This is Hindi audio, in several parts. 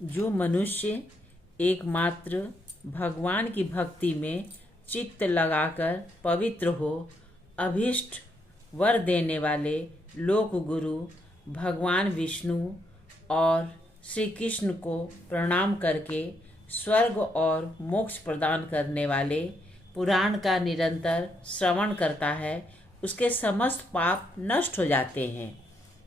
जो मनुष्य एकमात्र भगवान की भक्ति में चित्त लगाकर पवित्र हो, अभीष्ट वर देने वाले लोक गुरु भगवान विष्णु और श्री कृष्ण को प्रणाम करके स्वर्ग और मोक्ष प्रदान करने वाले पुराण का निरंतर श्रवण करता है, उसके समस्त पाप नष्ट हो जाते हैं।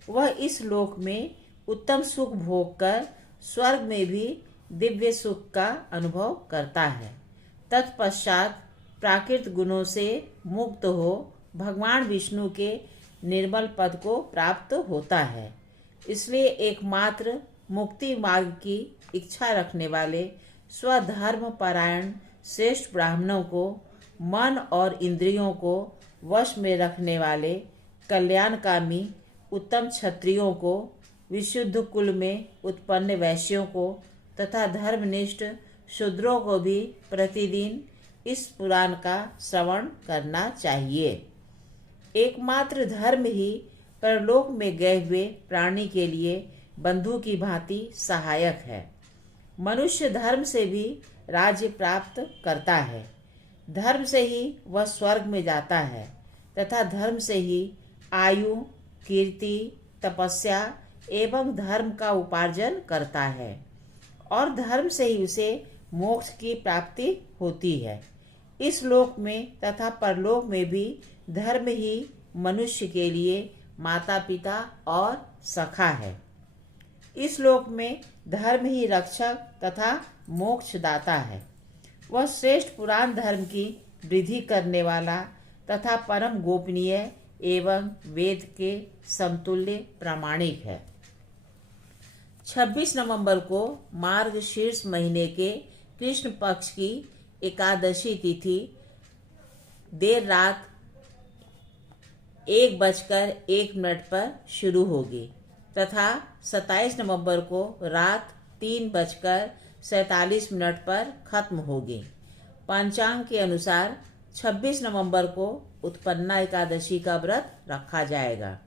वह इस लोक में उत्तम सुख भोग कर स्वर्ग में भी दिव्य सुख का अनुभव करता है। तत्पश्चात प्राकृत गुणों से मुक्त हो भगवान विष्णु के निर्मल पद को प्राप्त होता है। इसलिए एकमात्र मुक्ति मार्ग की इच्छा रखने वाले स्वधर्म परायण श्रेष्ठ ब्राह्मणों को, मन और इंद्रियों को वश में रखने वाले कल्याणकामी उत्तम क्षत्रियों को, विशुद्ध कुल में उत्पन्न वैश्यों को तथा धर्मनिष्ठ शूद्रों को भी प्रतिदिन इस पुराण का श्रवण करना चाहिए। एकमात्र धर्म ही परलोक में गए हुए प्राणी के लिए बंधु की भांति सहायक है। मनुष्य धर्म से भी राज्य प्राप्त करता है, धर्म से ही वह स्वर्ग में जाता है तथा धर्म से ही आयु, कीर्ति, तपस्या एवं धर्म का उपार्जन करता है और धर्म से ही उसे मोक्ष की प्राप्ति होती है। इस लोक में तथा परलोक में भी धर्म ही मनुष्य के लिए माता पिता और सखा है। इस लोक में धर्म ही रक्षक तथा मोक्षदाता है। वह श्रेष्ठ पुराण धर्म की वृद्धि करने वाला तथा परम गोपनीय एवं वेद के समतुल्य प्रामाणिक है। 26 नवंबर को मार्गशीर्ष महीने के कृष्ण पक्ष की एकादशी तिथि देर रात 1:01 पर शुरू होगी तथा 27 नवंबर को रात 3:47 पर खत्म होगी। पंचांग के अनुसार 26 नवंबर को उत्पन्ना एकादशी का व्रत रखा जाएगा।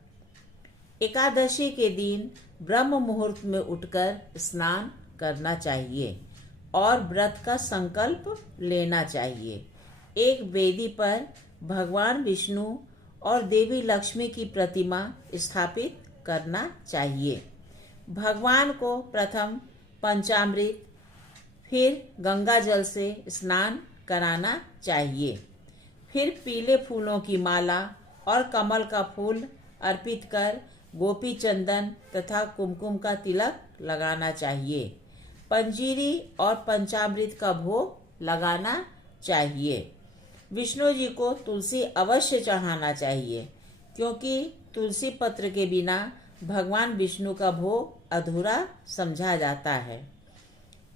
एकादशी के दिन ब्रह्म मुहूर्त में उठकर स्नान करना चाहिए और व्रत का संकल्प लेना चाहिए। एक वेदी पर भगवान विष्णु और देवी लक्ष्मी की प्रतिमा स्थापित करना चाहिए। भगवान को प्रथम पंचामृत फिर गंगा जल से स्नान कराना चाहिए। फिर पीले फूलों की माला और कमल का फूल अर्पित कर गोपी चंदन तथा कुमकुम का तिलक लगाना चाहिए। पंजीरी और पंचामृत का भोग लगाना चाहिए। विष्णु जी को तुलसी अवश्य चढ़ाना चाहिए, क्योंकि तुलसी पत्र के बिना भगवान विष्णु का भोग अधूरा समझा जाता है।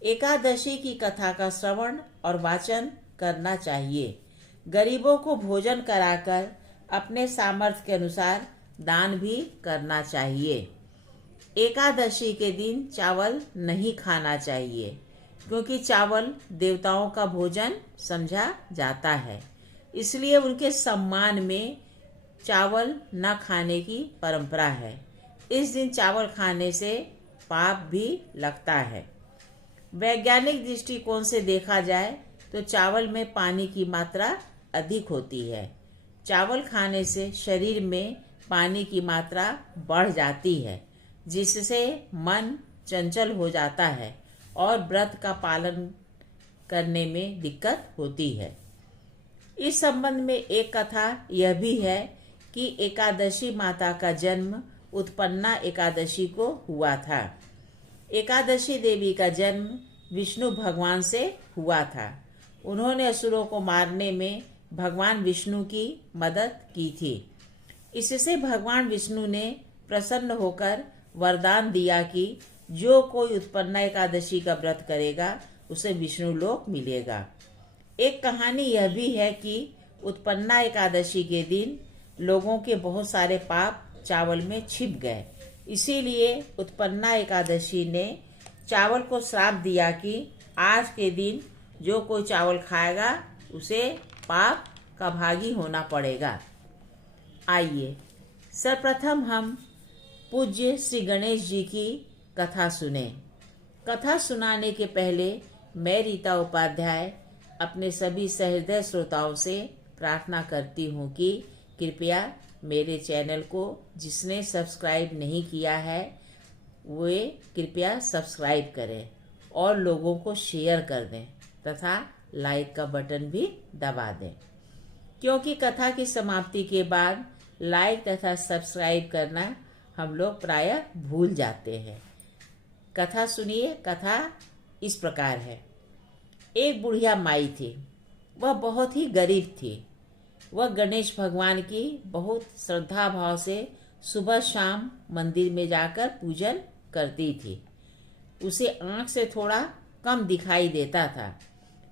एकादशी की कथा का श्रवण और वाचन करना चाहिए। गरीबों को भोजन कराकर अपने सामर्थ्य के अनुसार दान भी करना चाहिए। एकादशी के दिन चावल नहीं खाना चाहिए, क्योंकि चावल देवताओं का भोजन समझा जाता है। इसलिए उनके सम्मान में चावल न खाने की परंपरा है। इस दिन चावल खाने से पाप भी लगता है। वैज्ञानिक दृष्टिकोण से देखा जाए तो चावल में पानी की मात्रा अधिक होती है। चावल खाने से शरीर में पानी की मात्रा बढ़ जाती है, जिससे मन चंचल हो जाता है और व्रत का पालन करने में दिक्कत होती है। इस संबंध में एक कथा यह भी है कि एकादशी माता का जन्म उत्पन्ना एकादशी को हुआ था। एकादशी देवी का जन्म विष्णु भगवान से हुआ था। उन्होंने असुरों को मारने में भगवान विष्णु की मदद की थी। इससे भगवान विष्णु ने प्रसन्न होकर वरदान दिया कि जो कोई उत्पन्ना एकादशी का व्रत करेगा उसे विष्णु लोक मिलेगा। एक कहानी यह भी है कि उत्पन्ना एकादशी के दिन लोगों के बहुत सारे पाप चावल में छिप गए। इसीलिए उत्पन्ना एकादशी ने चावल को श्राप दिया कि आज के दिन जो कोई चावल खाएगा उसे पाप का भागी होना पड़ेगा। आइए सर्वप्रथम हम पूज्य श्री गणेश जी की कथा सुने। कथा सुनाने के पहले मैं रीता उपाध्याय अपने सभी सहृदय श्रोताओं से प्रार्थना करती हूँ कि कृपया मेरे चैनल को जिसने सब्सक्राइब नहीं किया है वे कृपया सब्सक्राइब करें और लोगों को शेयर कर दें तथा लाइक का बटन भी दबा दें, क्योंकि कथा की समाप्ति के बाद लाइक तथा सब्सक्राइब करना हम लोग प्रायः भूल जाते हैं। कथा सुनिए। कथा इस प्रकार है। एक बुढ़िया माई थी। वह बहुत ही गरीब थी। वह गणेश भगवान की बहुत श्रद्धा भाव से सुबह शाम मंदिर में जाकर पूजन करती थी। उसे आँख से थोड़ा कम दिखाई देता था,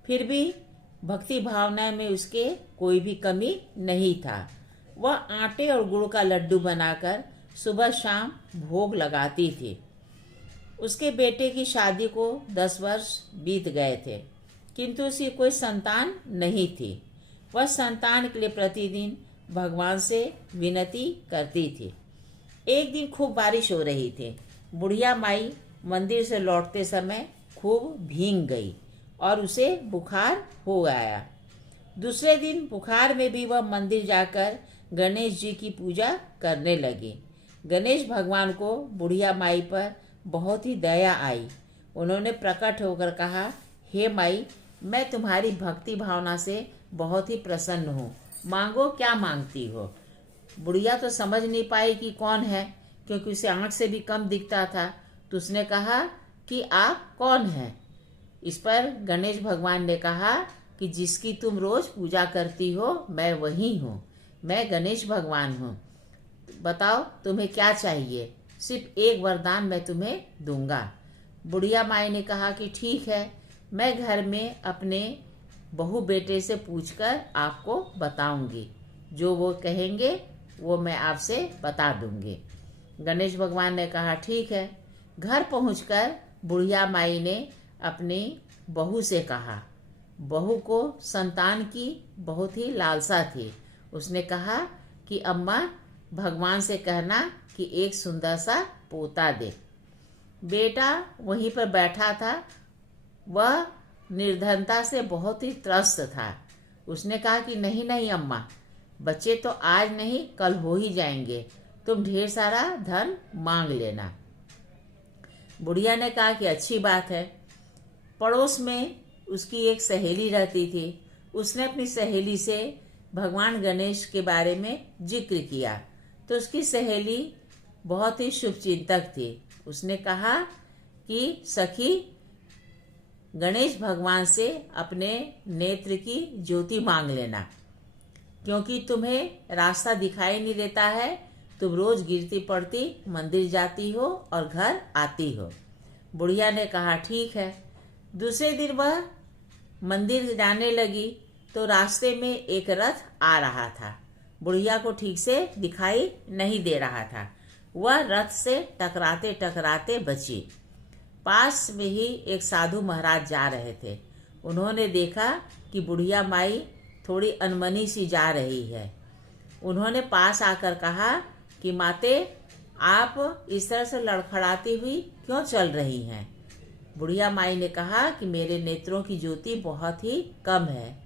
फिर भी भक्ति भावना में उसके कोई भी कमी नहीं था। वह आटे और गुड़ का लड्डू बनाकर सुबह शाम भोग लगाती थी। उसके बेटे की शादी को 10 वर्ष बीत गए थे, किंतु उसकी कोई संतान नहीं थी। वह संतान के लिए प्रतिदिन भगवान से विनती करती थी। एक दिन खूब बारिश हो रही थी। बुढ़िया माई मंदिर से लौटते समय खूब भीग गई और उसे बुखार हो आया। दूसरे दिन बुखार में भी वह मंदिर जाकर गणेश जी की पूजा करने लगी। गणेश भगवान को बुढ़िया माई पर बहुत ही दया आई। उन्होंने प्रकट होकर कहा, हे माई, मैं तुम्हारी भक्ति भावना से बहुत ही प्रसन्न हूँ। मांगो, क्या मांगती हो। बुढ़िया तो समझ नहीं पाई कि कौन है, क्योंकि उसे आँख से भी कम दिखता था। तो उसने कहा कि आप कौन हैं। इस पर गणेश भगवान ने कहा कि जिसकी तुम रोज पूजा करती हो मैं वही हूँ। मैं गणेश भगवान हूँ। बताओ तुम्हें क्या चाहिए। सिर्फ एक वरदान मैं तुम्हें दूंगा। बुढ़िया माई ने कहा कि ठीक है, मैं घर में अपने बहू बेटे से पूछकर आपको बताऊंगी। जो वो कहेंगे वो मैं आपसे बता दूंगी। गणेश भगवान ने कहा ठीक है। घर पहुंचकर बुढ़िया माई ने अपनी बहू से कहा। बहू को संतान की बहुत ही लालसा थी। उसने कहा कि अम्मा, भगवान से कहना कि एक सुंदर सा पोता दे। बेटा वहीं पर बैठा था। वह निर्धनता से बहुत ही त्रस्त था। उसने कहा कि नहीं नहीं अम्मा, बच्चे तो आज नहीं कल हो ही जाएंगे। तुम ढेर सारा धन मांग लेना। बुढ़िया ने कहा कि अच्छी बात है। पड़ोस में उसकी एक सहेली रहती थी। उसने अपनी सहेली से भगवान गणेश के बारे में जिक्र किया तो उसकी सहेली बहुत ही शुभचिंतक थी। उसने कहा कि सखी, गणेश भगवान से अपने नेत्र की ज्योति मांग लेना, क्योंकि तुम्हें रास्ता दिखाई नहीं देता है। तुम रोज गिरती पड़ती मंदिर जाती हो और घर आती हो। बुढ़िया ने कहा ठीक है। दूसरे दिन वह मंदिर जाने लगी तो रास्ते में एक रथ आ रहा था। बुढ़िया को ठीक से दिखाई नहीं दे रहा था। वह रथ से टकराते टकराते बची। पास में ही एक साधु महाराज जा रहे थे। उन्होंने देखा कि बुढ़िया माई थोड़ी अनमनी सी जा रही है। उन्होंने पास आकर कहा कि माते, आप इस तरह से लड़खड़ाती हुई क्यों चल रही हैं। बुढ़िया माई ने कहा कि मेरे नेत्रों की ज्योति बहुत ही कम है,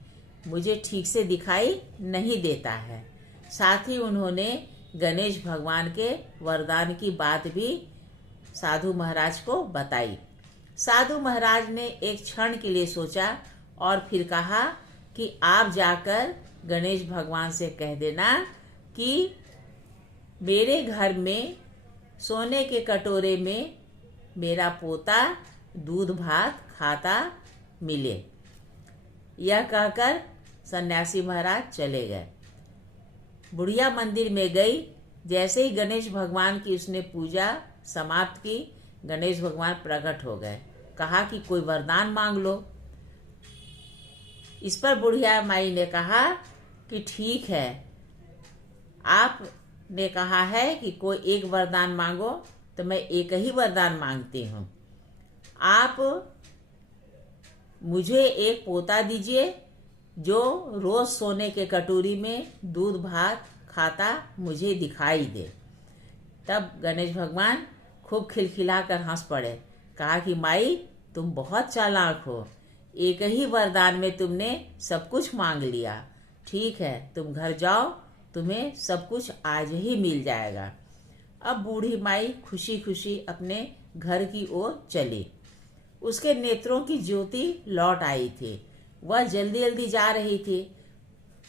मुझे ठीक से दिखाई नहीं देता है। साथ ही उन्होंने गणेश भगवान के वरदान की बात भी साधु महाराज को बताई। साधु महाराज ने एक क्षण के लिए सोचा और फिर कहा कि आप जाकर गणेश भगवान से कह देना कि मेरे घर में सोने के कटोरे में मेरा पोता दूध भात खाता मिले। यह कहकर सन्यासी महाराज चले गए। बुढ़िया मंदिर में गई। जैसे ही गणेश भगवान की उसने पूजा समाप्त की, गणेश भगवान प्रकट हो गए। कहा कि कोई वरदान मांग लो। इस पर बुढ़िया माई ने कहा कि ठीक है, आपने कहा है कि कोई एक वरदान मांगो तो मैं एक ही वरदान मांगती हूँ। आप मुझे एक पोता दीजिए जो रोज सोने के कटोरी में दूध भात खाता मुझे दिखाई दे। तब गणेश भगवान खूब खिलखिलाकर हंस पड़े। कहा कि माई तुम बहुत चालाक हो, एक ही वरदान में तुमने सब कुछ मांग लिया। ठीक है, तुम घर जाओ, तुम्हें सब कुछ आज ही मिल जाएगा। अब बूढ़ी माई खुशी खुशी अपने घर की ओर चली। उसके नेत्रों की ज्योति लौट आई थी। वह जल्दी जल्दी जा रही थी।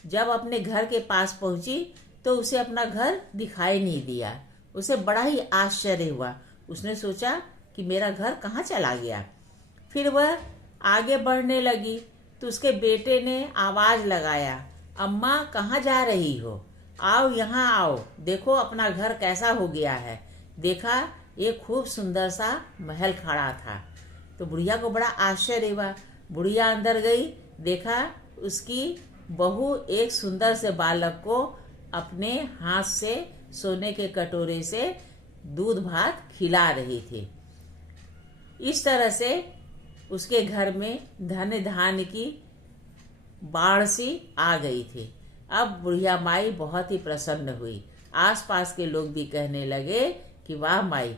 जब अपने घर के पास पहुंची तो उसे अपना घर दिखाई नहीं दिया। उसे बड़ा ही आश्चर्य हुआ। उसने सोचा कि मेरा घर कहाँ चला गया। फिर वह आगे बढ़ने लगी तो उसके बेटे ने आवाज लगाया, अम्मा कहाँ जा रही हो? आओ यहाँ आओ, देखो अपना घर कैसा हो गया है। देखा, एक खूब सुंदर सा महल खड़ा था। तो बुढ़िया को बड़ा आश्चर्य हुआ। बुढ़िया अंदर गई, देखा उसकी बहू एक सुंदर से बालक को अपने हाथ से सोने के कटोरे से दूध भात खिला रही थी। इस तरह से उसके घर में धन धान्य की बाढ़ सी आ गई थी। अब बुढ़िया माई बहुत ही प्रसन्न हुई। आसपास के लोग भी कहने लगे कि वाह माई,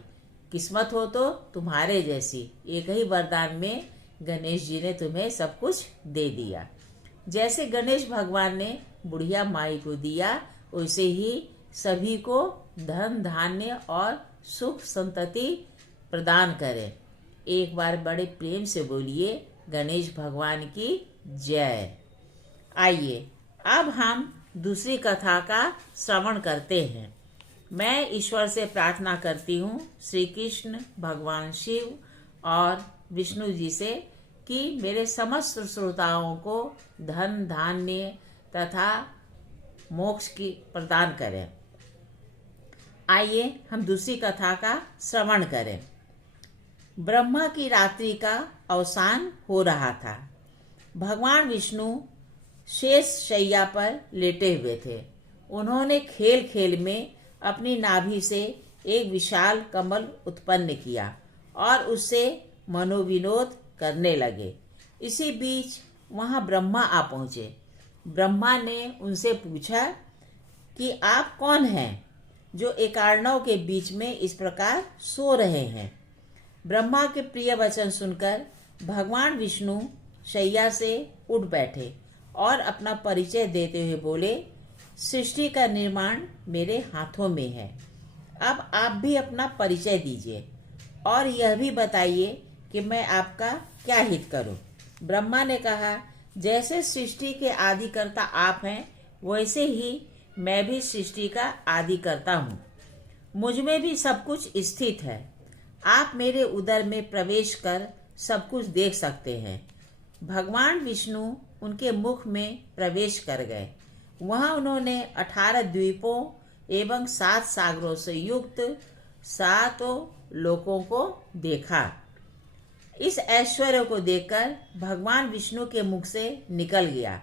किस्मत हो तो तुम्हारे जैसी, एक ही वरदान में गणेश जी ने तुम्हें सब कुछ दे दिया। जैसे गणेश भगवान ने बुढ़िया माई को दिया, वैसे ही सभी को धन धान्य और सुख संतति प्रदान करें। एक बार बड़े प्रेम से बोलिए, गणेश भगवान की जय। आइए अब हम दूसरी कथा का श्रवण करते हैं। मैं ईश्वर से प्रार्थना करती हूँ, श्री कृष्ण भगवान शिव और विष्णु जी से, कि मेरे समस्त श्रोताओं को धन धान्य तथा मोक्ष की प्रदान करें। आइए हम दूसरी कथा का श्रवण करें। ब्रह्मा की रात्रि का अवसान हो रहा था। भगवान विष्णु शेष शैया पर लेटे हुए थे। उन्होंने खेल खेल में अपनी नाभि से एक विशाल कमल उत्पन्न किया और उससे मनोविनोद करने लगे। इसी बीच वहां ब्रह्मा आ पहुंचे। ब्रह्मा ने उनसे पूछा कि आप कौन हैं जो एकार्णव के बीच में इस प्रकार सो रहे हैं। ब्रह्मा के प्रिय वचन सुनकर भगवान विष्णु शैया से उठ बैठे और अपना परिचय देते हुए बोले, सृष्टि का निर्माण मेरे हाथों में है। अब आप भी अपना परिचय दीजिए और यह भी बताइए कि मैं आपका क्या हित करूं। ब्रह्मा ने कहा, जैसे सृष्टि के आदिकर्ता आप हैं, वैसे ही मैं भी सृष्टि का आदिकर्ता हूँ। मुझ में भी सब कुछ स्थित है। आप मेरे उदर में प्रवेश कर सब कुछ देख सकते हैं। भगवान विष्णु उनके मुख में प्रवेश कर गए। वहां उन्होंने 18 द्वीपों एवं 7 सागरों से युक्त 7 लोकों को देखा। इस ऐश्वर्य को देखकर भगवान विष्णु के मुख से निकल गया,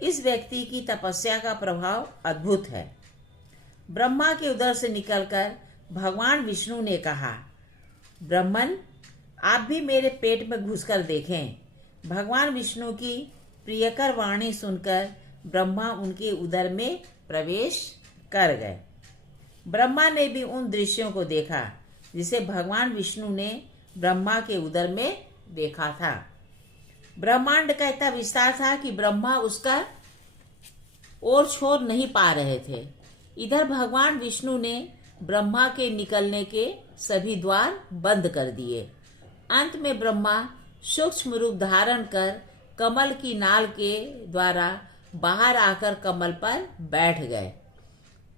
इस व्यक्ति की तपस्या का प्रभाव अद्भुत है। ब्रह्मा के उदर से निकलकर भगवान विष्णु ने कहा, ब्रह्मन, आप भी मेरे पेट में घुसकर देखें। भगवान विष्णु की प्रियकर वाणी सुनकर ब्रह्मा उनके उदर में प्रवेश कर गए। ब्रह्मा ने भी उन दृश्यों को देखा जिसे भगवान विष्णु ने ब्रह्मा के उदर में देखा था। ब्रह्मांड का इतना विस्तार था कि ब्रह्मा उसका ओर छोर नहीं पा रहे थे। इधर भगवान विष्णु ने ब्रह्मा के निकलने के सभी द्वार बंद कर दिए। अंत में ब्रह्मा सूक्ष्म रूप धारण कर कमल की नाल के द्वारा बाहर आकर कमल पर बैठ गए।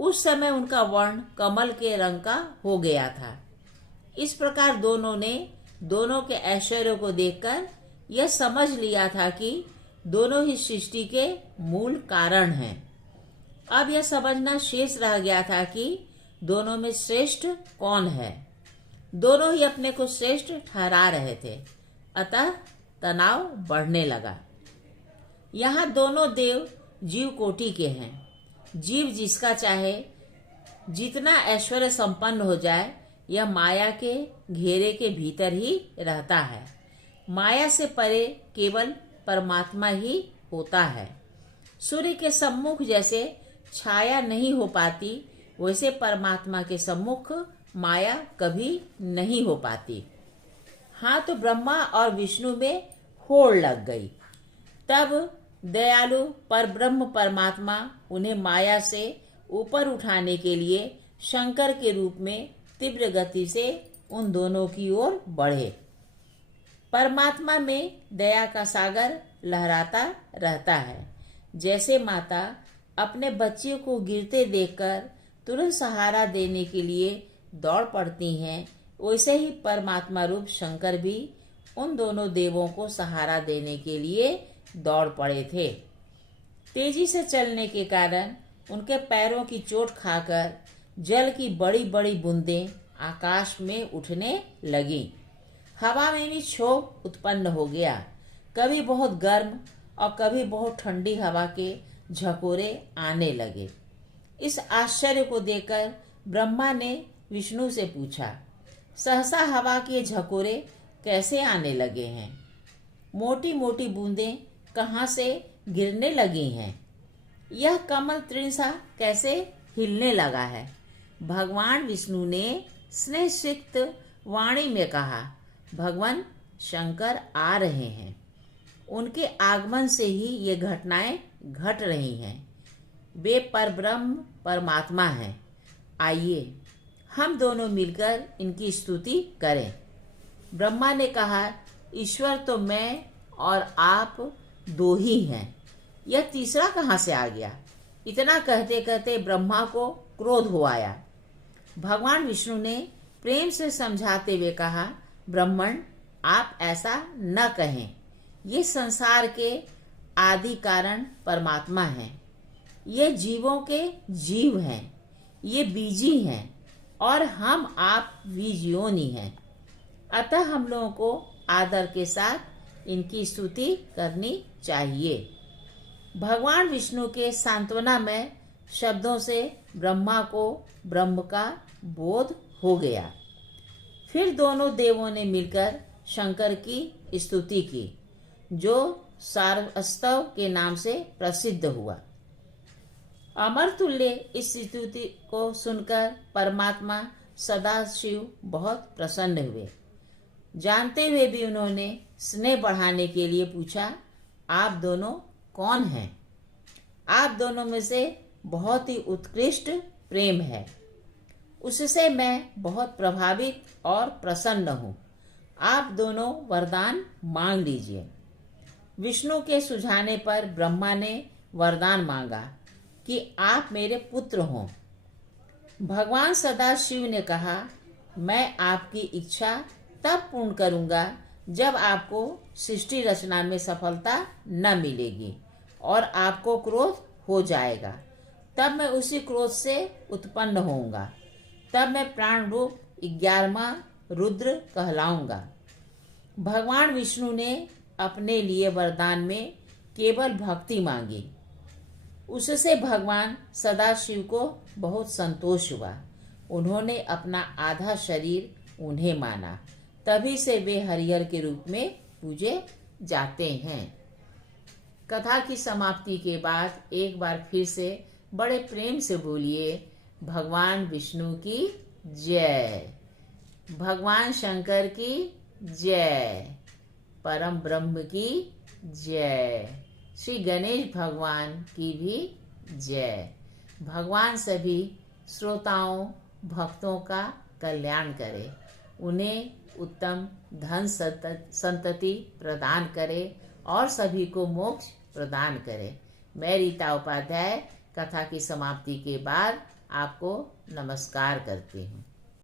उस समय उनका वर्ण कमल के रंग का हो गया था। इस प्रकार दोनों ने दोनों के ऐश्वर्य को देखकर यह समझ लिया था कि दोनों ही सृष्टि के मूल कारण हैं। अब यह समझना शेष रह गया था कि दोनों में श्रेष्ठ कौन है। दोनों ही अपने को श्रेष्ठ ठहरा रहे थे, अतः तनाव बढ़ने लगा। यहाँ दोनों देव जीव कोटि के हैं। जीव जिसका चाहे जितना ऐश्वर्य संपन्न हो जाए, यह माया के घेरे के भीतर ही रहता है। माया से परे केवल परमात्मा ही होता है। सूर्य के सम्मुख जैसे छाया नहीं हो पाती, वैसे परमात्मा के सम्मुख माया कभी नहीं हो पाती। हाँ, तो ब्रह्मा और विष्णु में होड़ लग गई। तब दयालु पर ब्रह्म परमात्मा उन्हें माया से ऊपर उठाने के लिए शंकर के रूप में तीव्र गति से उन दोनों की ओर बढ़े। परमात्मा में दया का सागर लहराता रहता है। जैसे माता अपने बच्चे को गिरते देखकर तुरंत सहारा देने के लिए दौड़ पड़ती हैं, वैसे ही परमात्मा रूप शंकर भी उन दोनों देवों को सहारा देने के लिए दौड़ पड़े थे। तेजी से चलने के कारण उनके पैरों की चोट खाकर जल की बड़ी बड़ी बूंदें आकाश में उठने लगी। हवा में भी क्षोभ उत्पन्न हो गया। कभी बहुत गर्म और कभी बहुत ठंडी हवा के झकोरे आने लगे। इस आश्चर्य को देखकर ब्रह्मा ने विष्णु से पूछा, सहसा हवा के झकोरे कैसे आने लगे हैं? मोटी मोटी बूंदें कहाँ से गिरने लगी हैं? यह कमल तृण सा कैसे हिलने लगा है? भगवान विष्णु ने स्नेहसिक्त वाणी में कहा, भगवान शंकर आ रहे हैं। उनके आगमन से ही ये घटनाएं घट रही हैं। वे परब्रह्म परमात्मा हैं। आइए हम दोनों मिलकर इनकी स्तुति करें। ब्रह्मा ने कहा, ईश्वर तो मैं और आप दो ही हैं, यह तीसरा कहाँ से आ गया? इतना कहते कहते ब्रह्मा को क्रोध हो आया। भगवान विष्णु ने प्रेम से समझाते हुए कहा, ब्राह्मण आप ऐसा न कहें। ये संसार के आदि कारण परमात्मा हैं। ये जीवों के जीव हैं। ये बीजी हैं और हम आप बीजयोनि हैं। अतः हम लोगों को आदर के साथ इनकी स्तुति करनी चाहिए। भगवान विष्णु के सांत्वना में शब्दों से ब्रह्मा को ब्रह्म का बोध हो गया। फिर दोनों देवों ने मिलकर शंकर की स्तुति की, जो सारस्तव के नाम से प्रसिद्ध हुआ। अमरतुल्य इस स्तुति को सुनकर परमात्मा सदाशिव बहुत प्रसन्न हुए। जानते हुए भी उन्होंने स्नेह बढ़ाने के लिए पूछा, आप दोनों कौन हैं? आप दोनों में से बहुत ही उत्कृष्ट प्रेम है, उससे मैं बहुत प्रभावित और प्रसन्न हूँ। आप दोनों वरदान मांग लीजिए। विष्णु के सुझाने पर ब्रह्मा ने वरदान मांगा कि आप मेरे पुत्र हों। भगवान सदाशिव ने कहा, मैं आपकी इच्छा तब पूर्ण करूंगा जब आपको सृष्टि रचना में सफलता न मिलेगी और आपको क्रोध हो जाएगा। तब मैं उसी क्रोध से उत्पन्न होऊंगा। तब मैं प्राण रूप 11वां रुद्र कहलाऊंगा। भगवान विष्णु ने अपने लिए वरदान में केवल भक्ति मांगी। उससे भगवान सदाशिव को बहुत संतोष हुआ। उन्होंने अपना आधा शरीर उन्हें माना। तभी से वे हरिहर के रूप में पूजे जाते हैं। कथा की समाप्ति के बाद एक बार फिर से बड़े प्रेम से बोलिए, भगवान विष्णु की जय, भगवान शंकर की जय, परम ब्रह्म की जय, श्री गणेश भगवान की भी जय। भगवान सभी श्रोताओं भक्तों का कल्याण करे, उन्हें उत्तम धन संतति प्रदान करे और सभी को मोक्ष प्रदान करे। मैं रीता उपाध्याय कथा की समाप्ति के बाद आपको नमस्कार करती हूँ।